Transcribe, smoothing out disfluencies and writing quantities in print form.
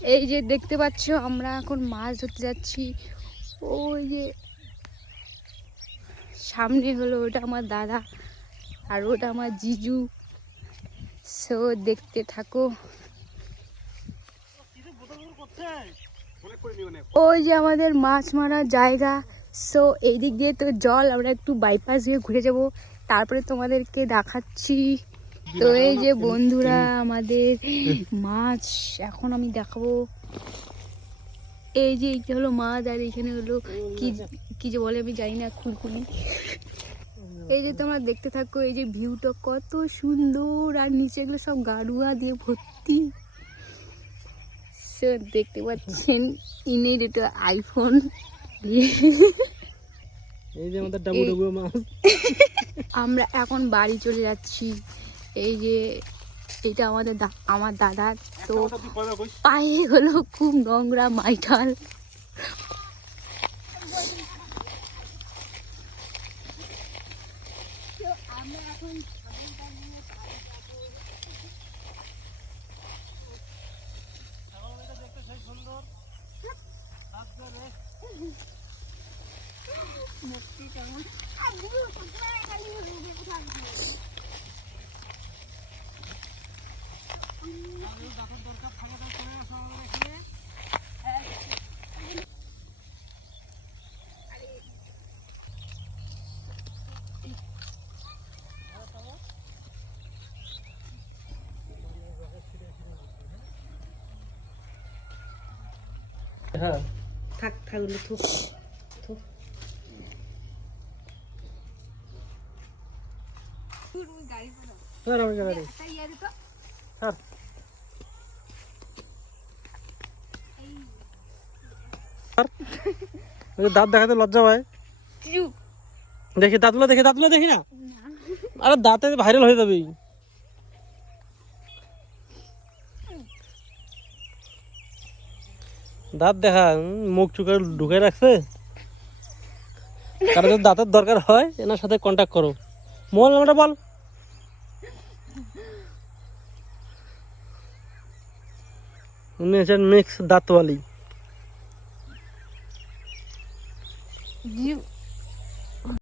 এই যে দেখতে পাচ্ছ আমরা এখন মাছ ধরতে যাচ্ছি। ওই যে সামনে হলো ওটা আমার দাদা আর ওটা আমার জিজু। সো দেখতে থাকো। ওই যে আমাদের মাছ মারার জায়গা। সো এই দিক দিয়ে তো জল, আমরা একটু বাইপাস হয়ে ঘুরে যাব, তারপরে তোমাদেরকে দেখাচ্ছি। তো এই যে বন্ধুরা আমাদের মাছ এখন আমি দেখাবো। এই যে এইটা হলো মাছ আর এখানে হলো কি কি যে বলে আমি জানি না, খুলখুলি। এই যে তোমরা দেখতে থাকো, এই যে ভিউটা কত সুন্দর আর নিচে এগুলো সব গাড়ুয়া দিয়ে ভর্তি। সো দেখতে পাচ্ছেন ইনের এটা আইফোন। এই যে আমাদের ডাবু ডাবু মাছ। আমরা এখন বাড়ি চলে যাচ্ছি। এই যে এটা আমার দাদার। তো পায়ে হলো খুব নোংরা মাইঠাল। হ্যাঁ থাক থাকলো থুক থুক। স্যার আমার গাড়ি স্যার দাঁত দেখাতে লজ্জা পায়। দেখি দাঁতগুলো দেখি না। আরে দাঁতে ভাইরাল হয়ে যাবে। দাঁত দেখা, মুখ চুকে ঢুকে রাখছে। কারো যদি দাঁতের দরকার হয় এনার সাথে কন্ট্যাক্ট করো। মোবাইল নাম্বারটা বল। উনি আছেন মিক্স দাঁতওয়ালি।